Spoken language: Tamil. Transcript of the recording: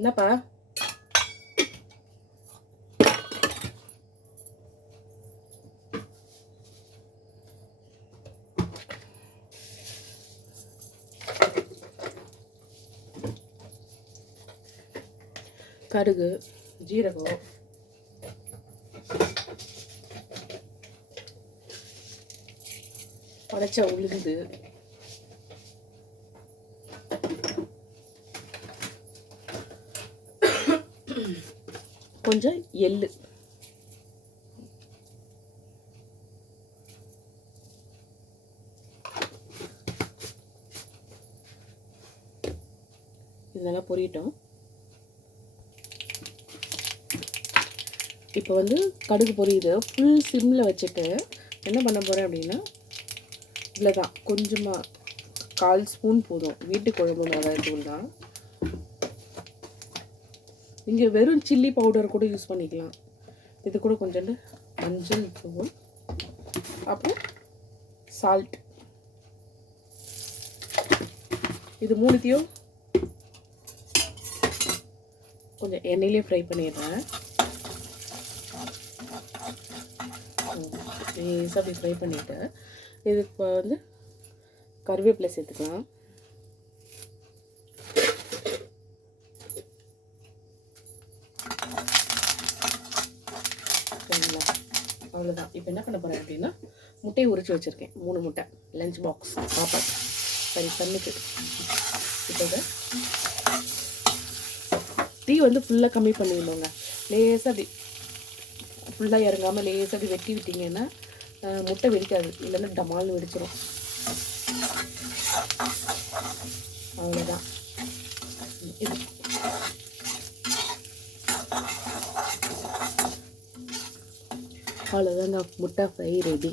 என்னப்பா கடுகு, ஜீரகம், படைச்ச உளுந்து, கொஞ்சம் எள்ளு, இதெல்லாம் பொரியட்டும். இப்போ வந்து கடுகு பொரியுது. ஃபுல் சிம்மில் வச்சுட்டு என்ன பண்ண போகிறேன் அப்படின்னா, இதில் தான் கொஞ்சமாக 1/4 ஸ்பூன் போதும். வீட்டு குழம்பு மிளகாய் தூள் தான். நீங்கள் வெறும் சில்லி பவுடர் கூட யூஸ் பண்ணிக்கலாம். இது கூட கொஞ்சோண்டு மஞ்சள் தூள், அப்புறம் சால்ட், இது மூணுத்தையும் கொஞ்சம் எண்ணெயிலே ஃப்ரை பண்ணிடுறேன். அப்படி ஃப்ரை பண்ணிவிட்டு இதுக்கு வந்து கருவேப்பிலை சேர்த்துக்கலாம். சரிங்களா? அவ்வளோதான். இப்போ என்ன பண்ண போகிறேன் அப்படின்னா, முட்டையை உரிச்சு வச்சுருக்கேன். 3 முட்டை, லஞ்ச் பாக்ஸ் சாப்பாடு, சரி தண்ணிக்கு. இப்போ இதை தீ வந்து ஃபுல்லாக கம்மி பண்ணிடணுங்க. லேசாக அப்படி ஃபுல்லாக இறங்காமல் லேசாக அப்படி வெட்டி விட்டிங்கன்னா முட்டை வெடிக்காது, இல்லைன்னா டமால்னு வெடிச்சிடும். அவ்வளோதான். இது அவ்வளோதாங்க, முட்டை ஃப்ரை ரெடி.